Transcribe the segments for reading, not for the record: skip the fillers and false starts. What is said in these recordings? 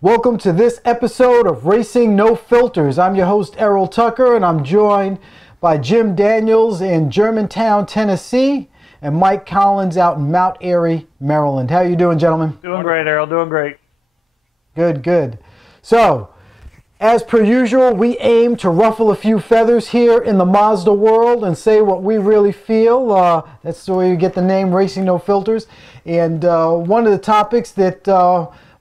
Welcome to this episode of Racing No Filters. I'm your host, Errol Tucker, and I'm joined by Jim Daniels in Germantown, Tennessee, and Mike Collins out in Mount Airy, Maryland. How are you doing, gentlemen? Doing great, Errol. Doing great. Good, good. So, as per usual, we aim to ruffle a few feathers here in the Mazda world and say what we really feel. That's the way you get the name Racing No Filters. And one of the topics that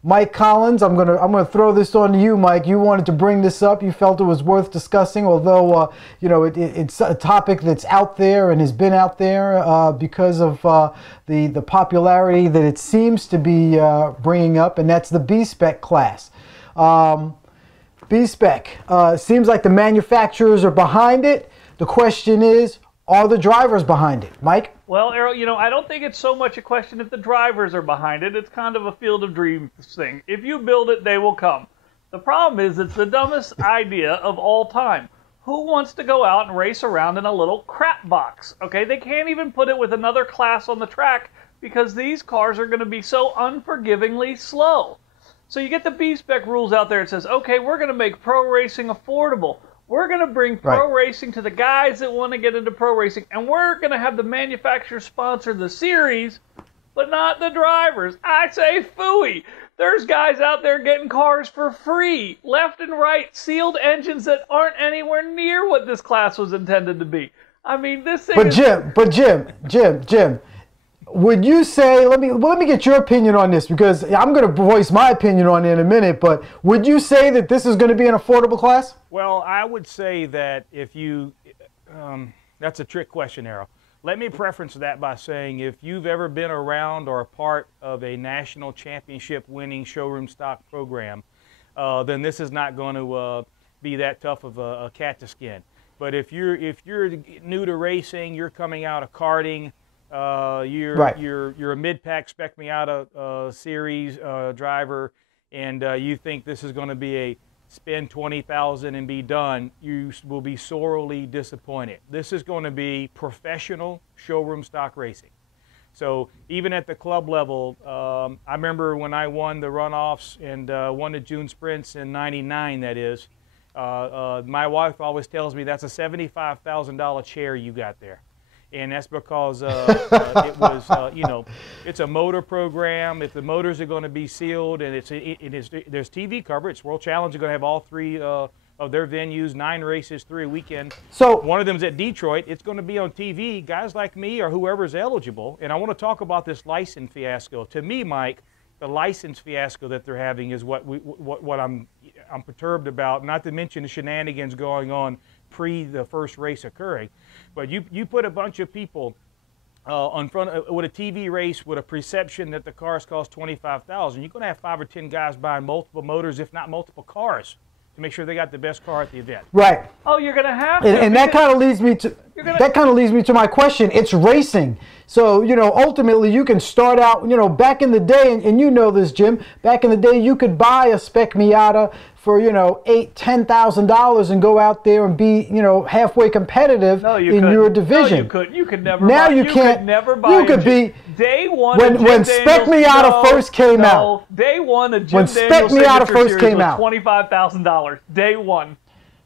Mike Collins, I'm gonna throw this on to you, Mike. You wanted to bring this up. You felt it was worth discussing, although it's a topic that's out there and has been out there because of the popularity that it seems to be bringing up, and that's the B-Spec class. B-Spec seems like the manufacturers are behind it. The question is, are the drivers behind it? Mike? Well, Errol, I don't think it's so much a question if the drivers are behind it. It's kind of a field of dreams thing. If you build it, they will come. The problem is it's the dumbest idea of all time. Who wants to go out and race around in a little crap box? Okay, they can't even put it with another class on the track because these cars are going to be so unforgivingly slow. So you get the B-Spec rules out there. It says, okay, we're going to make pro racing affordable. We're going to bring pro racing to the guys that want to get into pro racing, and we're going to have the manufacturer sponsor the series, but not the drivers. I say phooey. There's guys out there getting cars for free, left and right, sealed engines that aren't anywhere near what this class was intended to be. I mean, this thing Jim, would you say, let me get your opinion on this, because I'm going to voice my opinion on it in a minute, but would you say that this is going to be an affordable class? Well, I would say that if you, that's a trick question, Errol. Let me preference that by saying if you've ever been around or a part of a national championship winning showroom stock program, then this is not going to be that tough of a cat to skin. But if you're new to racing, you're coming out of karting, you're a mid-pack Spec Miata series driver, and you think this is going to be a spend $20,000 and be done, you will be sorely disappointed. This is going to be professional showroom stock racing. So even at the club level, I remember when I won the runoffs and won the June sprints in '99, that is, my wife always tells me that's a $75,000 chair you got there. And that's because it was, it's a motor program. If the motors are going to be sealed, and there's TV coverage. World Challenge are going to have all three of their venues, 9 races, 3 a weekend. So one of them's at Detroit. It's going to be on TV. Guys like me or whoever's eligible. And I want to talk about this license fiasco. To me, Mike, the license fiasco that they're having is what I'm perturbed about. Not to mention the shenanigans going on pre the first race occurring. But you put a bunch of people on front with a TV race with a perception that the cars cost $25,000. You're going to have 5 or 10 guys buying multiple motors, if not multiple cars, to make sure they got the best car at the event. Right. Oh, you're going to have to. And that kind of leads me to my question. It's racing. So, ultimately you can start out, back in the day, and you know this, Jim, back in the day you could buy a Spec Miata for, $8,000, $10,000 and go out there and be, halfway competitive in your division. No, you couldn't. You could never now buy. You can't. Could never buy. You could be. Day one. When Spec Miata first came out. Day one of Jim when Spec Miata first came out. $25,000. Day one.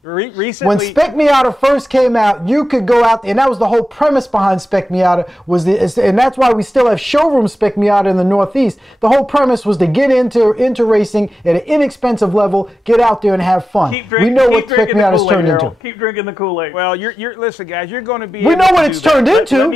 Recently, when Spec Miata first came out, you could go out, and that was the whole premise behind Spec Miata, and that's why we still have showroom Spec Miata in the Northeast. The whole premise was to get into racing at an inexpensive level, get out there and have fun. We know what Spec Miata's turned into. Keep drinking the Kool-Aid. Well, listen, guys, you're going to be. We know what it's turned into. Let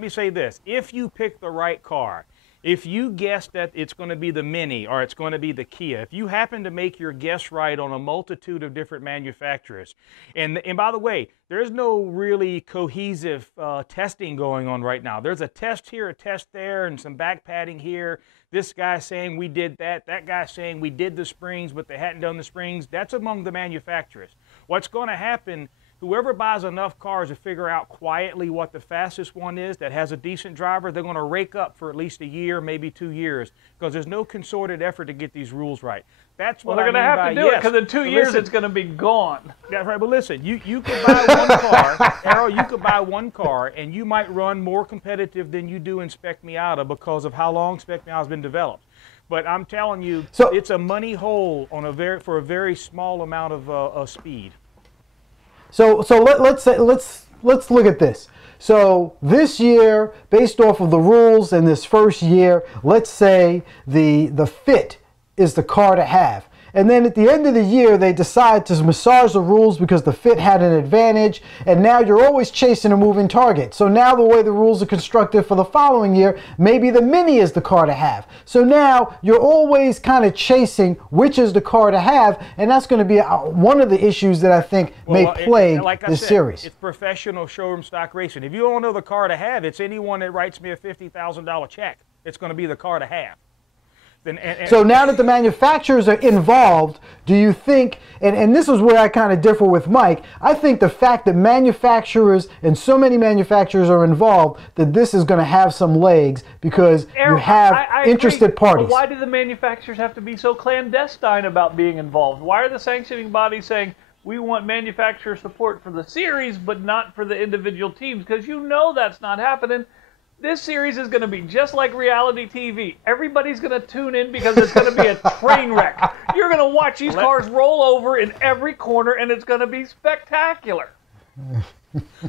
me say this. If you pick the right car, if you guess that it's going to be the Mini or it's going to be the Kia, if you happen to make your guess right on a multitude of different manufacturers, and by the way, there's no really cohesive testing going on right now. There's a test here, a test there, and some back padding here. This guy saying we did that guy saying we did the springs, but they hadn't done the springs. That's among the manufacturers. What's going to happen, whoever buys enough cars to figure out quietly what the fastest one is that has a decent driver, they're going to rake up for at least a year, maybe 2 years, because there's no concerted effort to get these rules right. That's what they're going to have to do it, because in 2 years it's going to be gone. That's right, but listen, you could buy one car, Errol, you could buy one car, and you might run more competitive than you do in Spec Miata because of how long Spec Miata has been developed. But I'm telling you, So it's a money hole on for a very small amount of speed. Let's look at this. So this year, based off of the rules in this first year, let's say the fit is the car to have. And then at the end of the year, they decide to massage the rules because the fit had an advantage, and now you're always chasing a moving target. So now the way the rules are constructed for the following year, maybe the Mini is the car to have. So now you're always kind of chasing which is the car to have, and that's going to be one of the issues that I think may plague this series. It's professional showroom stock racing. If you don't know the car to have, it's anyone that writes me a $50,000 check. It's going to be the car to have. So now that the manufacturers are involved, do you think, and this is where I kind of differ with Mike, I think the fact that manufacturers and so many manufacturers are involved, that this is going to have some legs because you have interested parties. But why do the manufacturers have to be so clandestine about being involved? Why are the sanctioning bodies saying, we want manufacturer support for the series, but not for the individual teams? Because you know that's not happening. This series is going to be just like reality TV. Everybody's going to tune in because it's going to be a train wreck. You're going to watch these cars roll over in every corner, and it's going to be spectacular.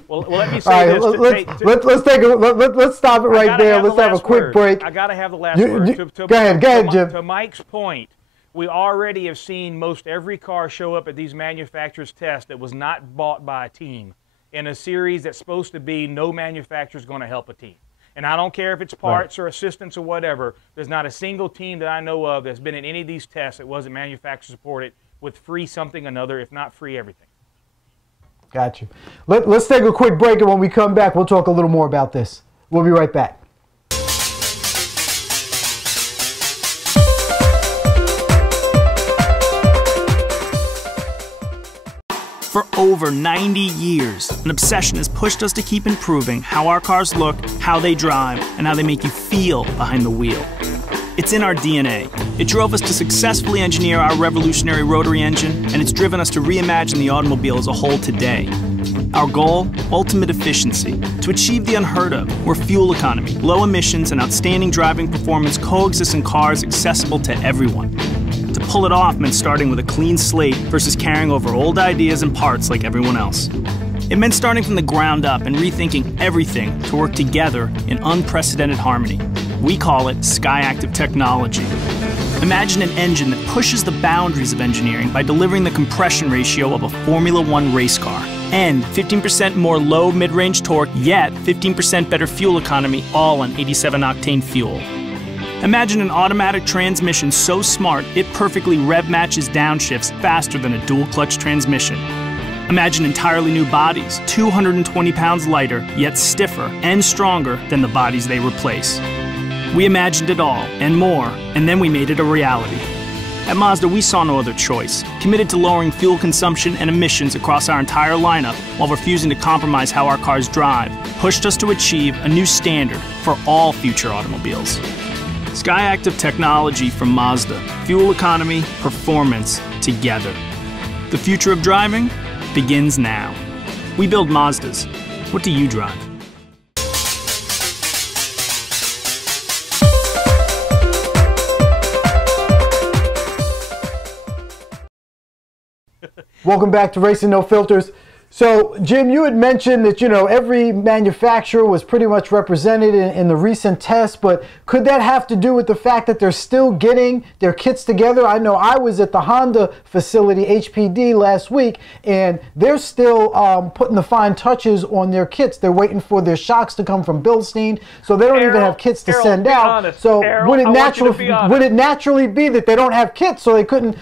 Well, let me say this. Let's stop it right there. Let's have a quick break. I got to have the last word. Go ahead, Jim. To Mike's point, we already have seen most every car show up at these manufacturers' tests that was not bought by a team in a series that's supposed to be no manufacturer is going to help a team. And I don't care if it's parts or assistance or whatever, there's not a single team that I know of that's been in any of these tests that wasn't manufacturer supported with free something or another, if not free everything. Got you. Let's take a quick break, and when we come back, we'll talk a little more about this. We'll be right back. For over 90 years, an obsession has pushed us to keep improving how our cars look, how they drive, and how they make you feel behind the wheel. It's in our DNA. It drove us to successfully engineer our revolutionary rotary engine, and it's driven us to reimagine the automobile as a whole today. Our goal? Ultimate efficiency. To achieve the unheard of, where fuel economy, low emissions, and outstanding driving performance coexist in cars accessible to everyone. To pull it off meant starting with a clean slate versus carrying over old ideas and parts like everyone else. It meant starting from the ground up and rethinking everything to work together in unprecedented harmony. We call it SkyActiv technology. Imagine an engine that pushes the boundaries of engineering by delivering the compression ratio of a Formula One race car and 15% more low mid-range torque, yet 15% better fuel economy, all on 87-octane fuel. Imagine an automatic transmission so smart it perfectly rev matches downshifts faster than a dual-clutch transmission. Imagine entirely new bodies, 220 pounds lighter, yet stiffer and stronger than the bodies they replace. We imagined it all, and more, and then we made it a reality. At Mazda, we saw no other choice, committed to lowering fuel consumption and emissions across our entire lineup while refusing to compromise how our cars drive, pushed us to achieve a new standard for all future automobiles. SkyActiv technology from Mazda. Fuel economy, performance, together. The future of driving begins now. We build Mazdas. What do you drive? Welcome back to Racing No Filters. So, Jim, you had mentioned that, every manufacturer was pretty much represented in the recent tests, but could that have to do with the fact that they're still getting their kits together? I know I was at the Honda facility, HPD, last week, and they're still putting the fine touches on their kits. They're waiting for their shocks to come from Bilstein, so they don't even have kits to send out. Honest. So would it naturally be that they don't have kits, so they can't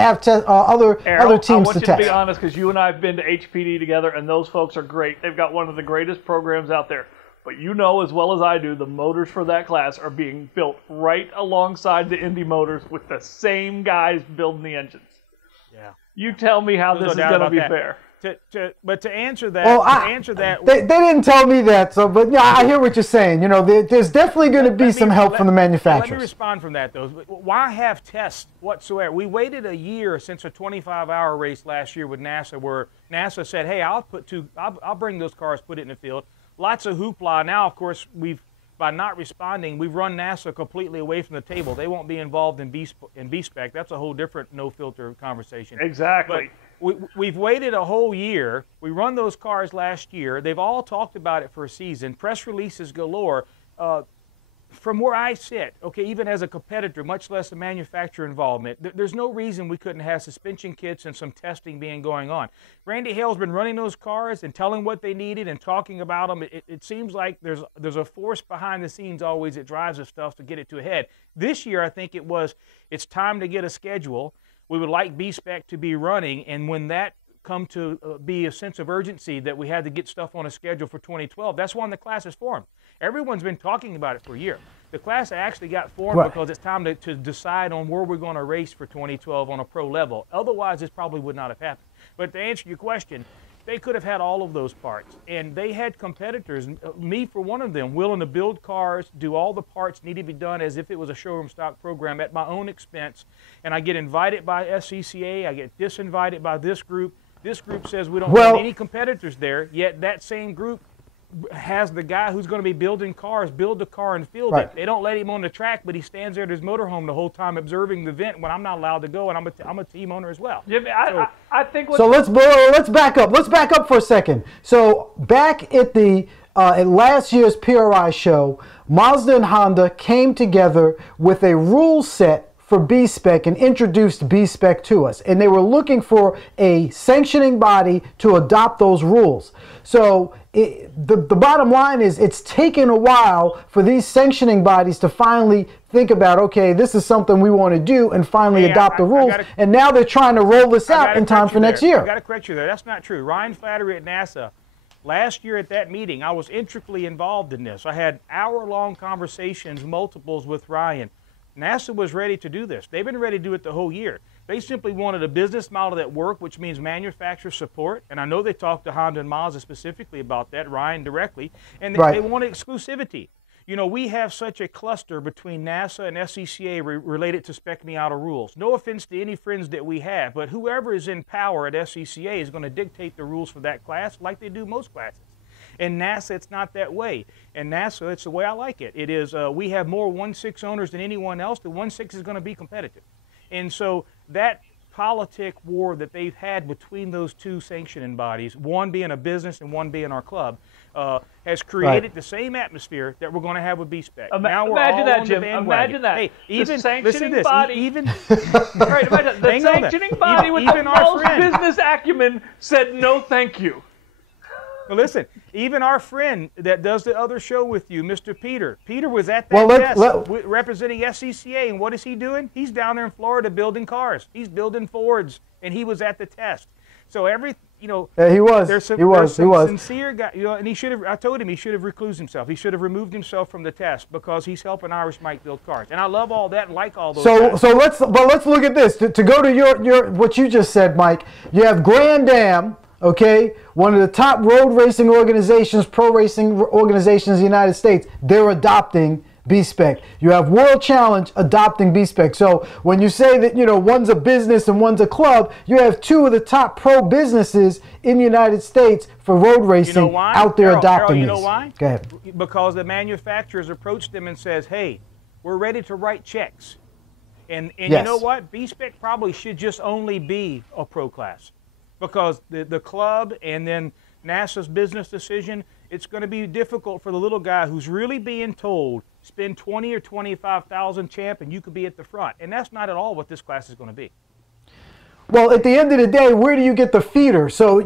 have other teams to test? I want you to be honest, because you and I have been to HPD together, and those folks are great. They've got one of the greatest programs out there. But you know as well as I do, the motors for that class are being built right alongside the Indy motors with the same guys building the engines. Yeah. You tell me how this is going to be fair. But to answer that, they didn't tell me that. So, but yeah, I hear what you're saying. There's definitely going to be some help from the manufacturers. Let me respond from that though. Why have tests whatsoever? We waited a year since a 25-hour race last year with NASA, where NASA said, "Hey, I'll bring those cars, put it in the field." Lots of hoopla. Now, of course, we've by not responding, we've run NASA completely away from the table. They won't be involved in B-Spec. That's a whole different no-filter conversation. Exactly. But we've waited a whole year. We run those cars last year. They've all talked about it for a season. Press releases galore. From where I sit, okay, even as a competitor, much less the manufacturer involvement, there's no reason we couldn't have suspension kits and some testing going on. Randy Hale's been running those cars and telling what they needed and talking about them. It seems like there's a force behind the scenes always that drives the stuff to get it to a head. This year, I think it's time to get a schedule. We would like B-Spec to be running, and when that come to be a sense of urgency that we had to get stuff on a schedule for 2012, that's when the class is formed. Everyone's been talking about it for a year. The class actually got formed because it's time to decide on where we're going to race for 2012 on a pro level. Otherwise, this probably would not have happened. But to answer your question, they could have had all of those parts. And they had competitors, me for one of them, willing to build cars, do all the parts need to be done as if it was a showroom stock program at my own expense. And I get invited by SCCA, I get disinvited by this group. This group says we don't want any competitors there, yet that same group has the guy who's going to be building cars build the car and field it. They don't let him on the track, but he stands there at his motorhome the whole time observing the event when I'm not allowed to go, and I'm a team owner as well. Yeah, I think. So let's back up. Let's back up for a second. So back at the at last year's PRI show, Mazda and Honda came together with a rule set for B-Spec and introduced B-Spec to us. And they were looking for a sanctioning body to adopt those rules. So the bottom line is it's taken a while for these sanctioning bodies to finally think about, okay, this is something we want to do and finally adopt the rules. And now they're trying to roll this out in time for next year. I got to correct you there. That's not true. Ryan Flattery at NASA, last year at that meeting, I was intricately involved in this. I had hour-long conversations, multiples with Ryan. NASA was ready to do this. They've been ready to do it the whole year. They simply wanted a business model that worked, which means manufacturer support. And I know they talked to Honda and Mazda specifically about that, Ryan directly. And they wanted exclusivity. You know, we have such a cluster between NASA and SCCA related to Spec Miata rules. No offense to any friends that we have, but whoever is in power at SCCA is going to dictate the rules for that class like they do most classes. In NASA, it's not that way. In NASA, it's the way I like it. It is, we have more 1.6 owners than anyone else. The 1.6 is going to be competitive. And so that politic war that they've had between those two sanctioning bodies, one being a business and one being our club, has created the same atmosphere that we're going to have with B-Spec. Imagine that, Jim. Imagine that. Hey, even the sanctioning body, the sanctioning body with the most business acumen said no, thank you. Well, listen, even our friend that does the other show with you, Mr. Peter. Peter was at that test representing SCCA, and what is he doing? He's down there in Florida building cars. He's building Fords, and he was at the test. So he was. There's some sincere guy, and he should have. I told him he should have reclused himself. He should have removed himself from the test because he's helping Irish Mike build cars. And I love all that and like all those. So let's look at this. To go to your what you just said, Mike. You have Grand Am. Okay, one of the top road racing organizations, pro racing organizations in the United States, they're adopting B-Spec. You have World Challenge adopting B-Spec. So when you say that, one's a business and one's a club, you have two of the top pro businesses in the United States for road racing out there adopting these. You know why? Go ahead. Because the manufacturers approach them and says, hey, we're ready to write checks. And you know what? B-Spec probably should just only be a pro class. Because the club and then NASA's business decision, it's going to be difficult for the little guy who's really being told, spend 20 or 25,000 champ and you could be at the front. And that's not at all what this class is going to be. Well, at the end of the day, where do you get the feeder? So,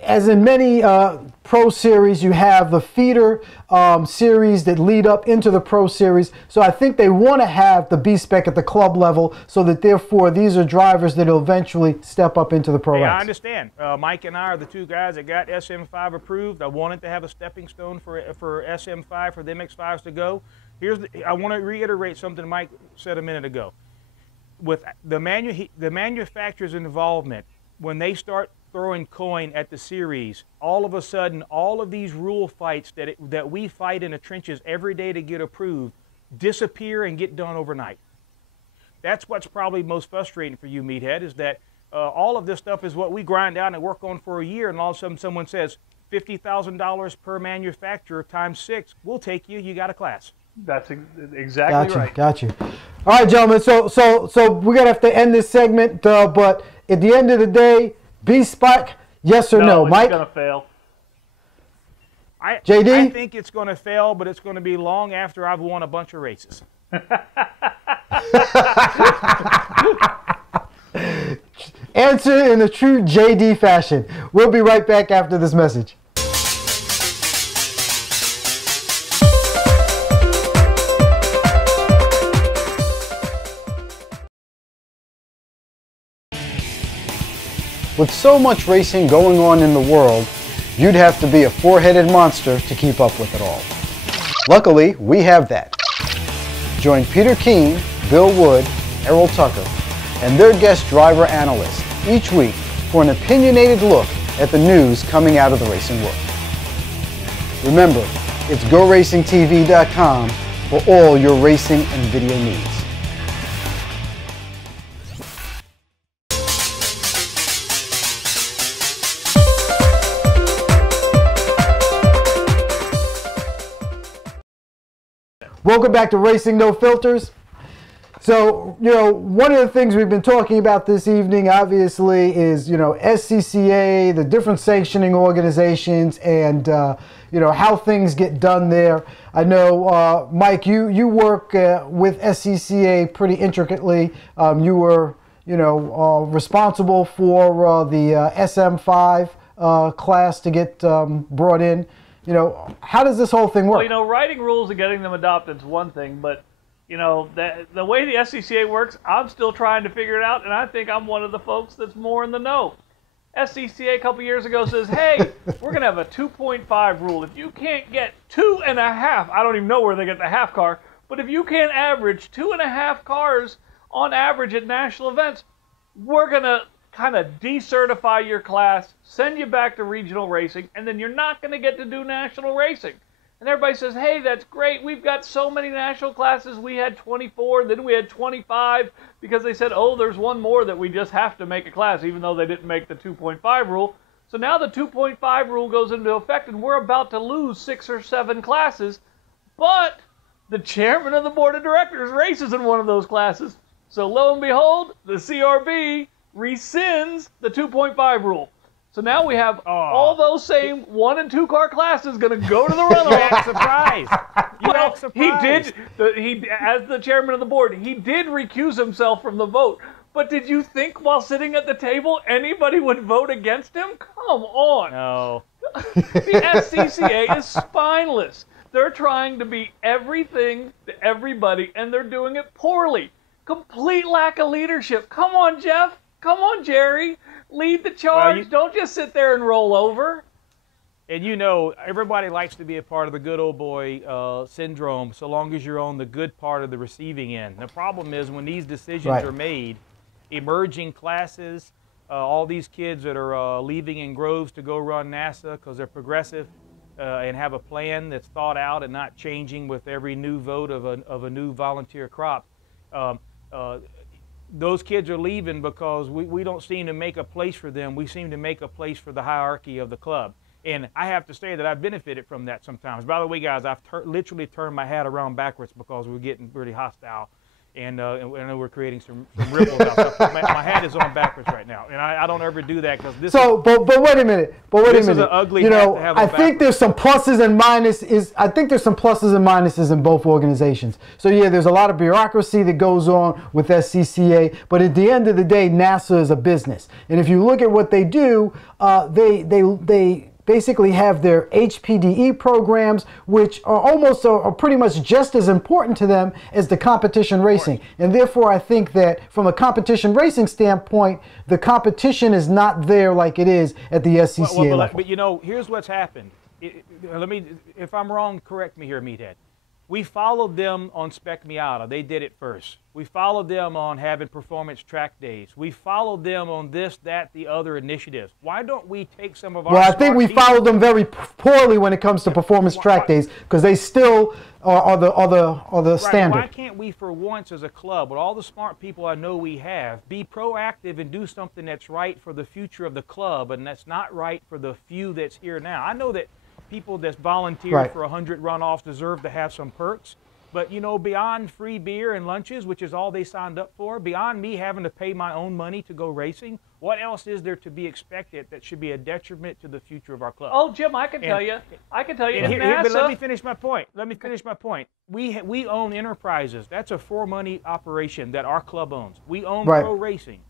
as in many pro series, you have the feeder series that lead up into the pro series. So I think they want to have the B-Spec at the club level so that, therefore, these are drivers that will eventually step up into the pro ranks. I understand. Mike and I are the two guys that got SM5 approved. I wanted to have a stepping stone for SM5, for the MX5s to go. I want to reiterate something Mike said a minute ago. With the manufacturer's involvement, when they start throwing coin at the series, all of a sudden, all of these rule fights that we fight in the trenches every day to get approved disappear and get done overnight. That's what's probably most frustrating for you, Meathead, is that all of this stuff is what we grind out and work on for a year, and all of a sudden someone says, $50,000 per manufacturer times 6. We'll take you. You got a class. That's exactly right. Got you. All right, gentlemen. So we're gonna have to end this segment. But at the end of the day, B-Spec, yes or no, Mike? It's gonna fail. JD? I think it's going to fail, but it's going to be long after I've won a bunch of races. Answer in the true JD fashion. We'll be right back after this message. With so much racing going on in the world, you'd have to be a four-headed monster to keep up with it all. Luckily, we have that. Join Peter Keene, Bill Wood, Errol Tucker, and their guest driver analyst each week for an opinionated look at the news coming out of the racing world. Remember, it's GoRacingTV.com for all your racing and video needs. Welcome back to Racing No Filters. So, one of the things we've been talking about this evening, obviously, is, SCCA, the different sanctioning organizations, and, how things get done there. I know, Mike, you work with SCCA pretty intricately. You were, responsible for the SM5 class to get brought in. How does this whole thing work? Well, writing rules and getting them adopted is one thing, but, the way the SCCA works, I'm still trying to figure it out, and I think I'm one of the folks that's more in the know. SCCA a couple years ago says, hey, we're going to have a 2.5 rule. If you can't get 2.5, I don't even know where they get the half car, but if you can't average 2.5 cars on average at national events, we're going to kind of decertify your class, send you back to regional racing, and then you're not going to get to do national racing. And everybody says, hey, that's great. We've got so many national classes. We had 24, then we had 25, because they said, oh, there's one more that we just have to make a class, even though they didn't make the 2.5 rule. So now the 2.5 rule goes into effect, and we're about to lose 6 or 7 classes. But the chairman of the board of directors races in one of those classes. So lo and behold, the CRB rescinds the 2.5 rule. So now we have all those same 1 and 2 car classes going to go to the runaway. Surprise! You act surprised. He as the chairman of the board, he did recuse himself from the vote. But did you think while sitting at the table anybody would vote against him? Come on. No. The SCCA is spineless. They're trying to be everything to everybody, and they're doing it poorly. Complete lack of leadership. Come on, Jeff. Come on, Jerry. Lead the charge. Well, don't just sit there and roll over. And everybody likes to be a part of the good old boy syndrome so long as you're on the good part of the receiving end. The problem is when these decisions are made, emerging classes, all these kids that are leaving in groves to go run NASA because they're progressive and have a plan that's thought out and not changing with every new vote of a new volunteer crop. Those kids are leaving because we don't seem to make a place for them. We seem to make a place for the hierarchy of the club. And I have to say that I've benefited from that sometimes. By the way, guys, I've literally turned my hat around backwards because we're getting pretty hostile. And I know we're creating some ripples out. So my hat is on backwards right now. And I don't ever do that because this but wait a minute. This is an ugly hat to have on I think there's some pluses and minuses. I think there's some pluses and minuses in both organizations. So yeah, there's a lot of bureaucracy that goes on with SCCA. But at the end of the day, NASA is a business. And if you look at what they do, they basically have their HPDE programs, which are pretty much just as important to them as the competition racing. And therefore, I think that from a competition racing standpoint, the competition is not there like it is at the SCCA level. But here's what's happened. If I'm wrong, correct me here, Meathead. We followed them on Spec Miata. They did it first. We followed them on having performance track days. We followed them on this, that, the other initiatives. Why don't we take some of our Well, I think we followed them very poorly when it comes to performance track days, because they still are the standard. Why can't we, for once, as a club, with all the smart people I know we have, be proactive and do something that's right for the future of the club, and that's not right for the few that's here now? I know that people that's volunteered for 100 runoffs deserve to have some perks. But, you know, beyond free beer and lunches, which is all they signed up for, beyond me having to pay my own money to go racing, what else is there to be expected that should be a detriment to the future of our club? Oh, Jim, I can tell you. I can tell you. But let me finish my point. We own Enterprises. That's a for-money operation that our club owns. We own Pro Racing.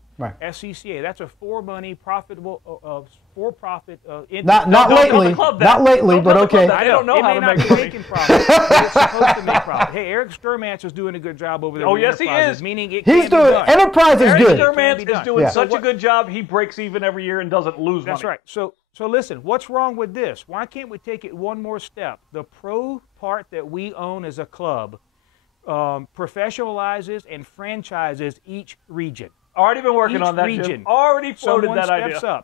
SCCA. That's a for-money, profitable, for-profit. Not lately, but okay. They don't know how to make money. Profit. It's supposed to make profit. Hey, Eric Sturmantz is doing a good job over there. Oh, yes, he is. Meaning he's doing. Enterprise is good. Eric Sturmantz is doing such a good job. He breaks even every year and doesn't lose money. That's right. So listen. What's wrong with this? Why can't we take it one more step? The pro part that we own as a club professionalizes and franchises each region. Already been working on that, Jim. Already floated that idea.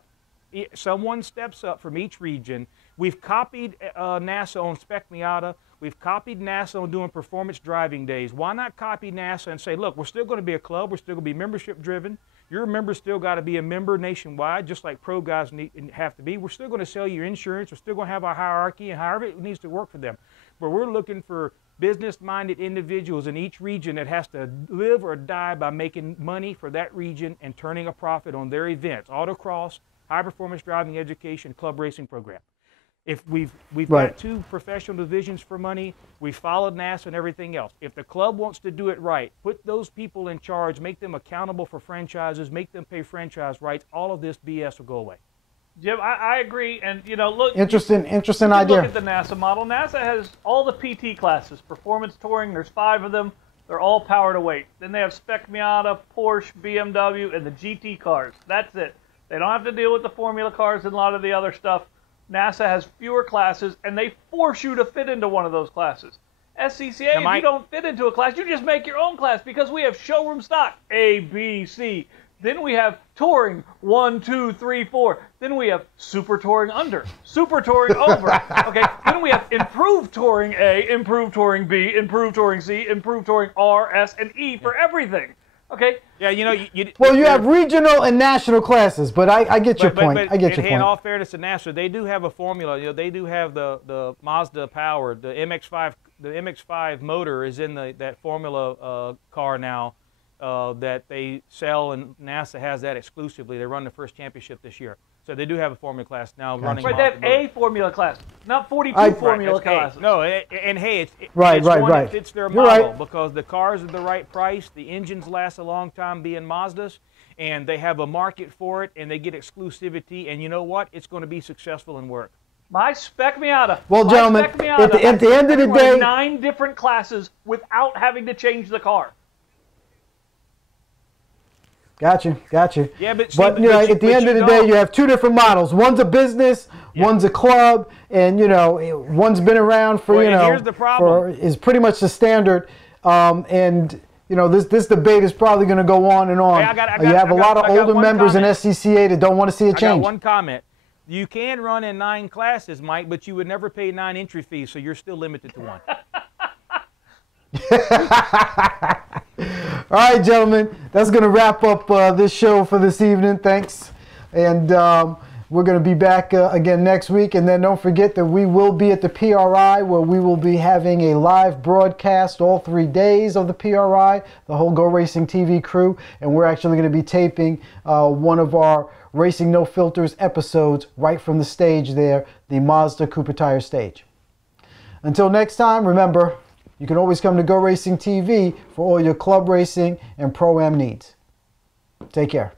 Someone steps up from each region. We've copied NASA on Spec Miata. We've copied NASA on doing performance driving days. Why not copy NASA and say, look, we're still going to be a club. We're still going to be membership driven. Your members still got to be a member nationwide, just like pro guys have to be. We're still going to sell your insurance. We're still going to have our hierarchy and however it needs to work for them. But we're looking for business-minded individuals in each region that has to live or die by making money for that region and turning a profit on their events, autocross, high-performance driving education, club racing program. If we've got 2 professional divisions for money, we followed NASA and everything else. If the club wants to do it right, put those people in charge, make them accountable for franchises, make them pay franchise rights, all of this BS will go away. Jim, I agree, and you know, look. Interesting idea. Look at the NASA model. NASA has all the PT classes, performance touring. There's 5 of them. They're all power to weight. Then they have Spec Miata, Porsche, BMW, and the GT cars. That's it. They don't have to deal with the Formula cars and a lot of the other stuff. NASA has fewer classes, and they force you to fit into one of those classes. SCCA, if you don't fit into a class, you just make your own class because we have showroom stock A, B, C. Then we have touring 1, 2, 3, 4. Then we have super touring under, super touring over. Okay. Then we have improved touring A, improved touring B, improved touring C, improved touring R, S, and E for everything. Okay. Yeah, you know. You have regional and national classes, but I get your point. I get your point. In all fairness to NASA, they do have a formula. You know, they do have the Mazda power. The MX-5 motor is in that Formula car now. That they sell, and NASA has that exclusively. They run the first championship this year. So they do have a Formula class now running. Right, they have a Formula class, not 42 Formula classes. No, and hey, it's right. It fits their model because the cars are the right price, the engines last a long time being Mazdas, and they have a market for it, and they get exclusivity, and you know what? It's going to be successful and work. My Spec Miata. Well, gentlemen, at the end of the day, 9 different classes without having to change the car. Got you. Yeah, at the end of the day, you have 2 different models. One's a business, one's a club, and one's been around for here's the problem. Is pretty much the standard. And this debate is probably going to go on and on. You have a lot of older members in SCCA that don't want to see a change. I got one comment. You can run in 9 classes, Mike, but you would never pay 9 entry fees, so you're still limited to 1. All right, gentlemen, that's going to wrap up this show for this evening. Thanks. And we're going to be back again next week. And then don't forget that we will be at the PRI, where we will be having a live broadcast all 3 days of the PRI, the whole Go Racing TV crew. And we're actually going to be taping one of our Racing No Filters episodes right from the stage there, the Mazda Cooper Tire stage. Until next time, remember, you can always come to Go Racing TV for all your club racing and pro-am needs. Take care.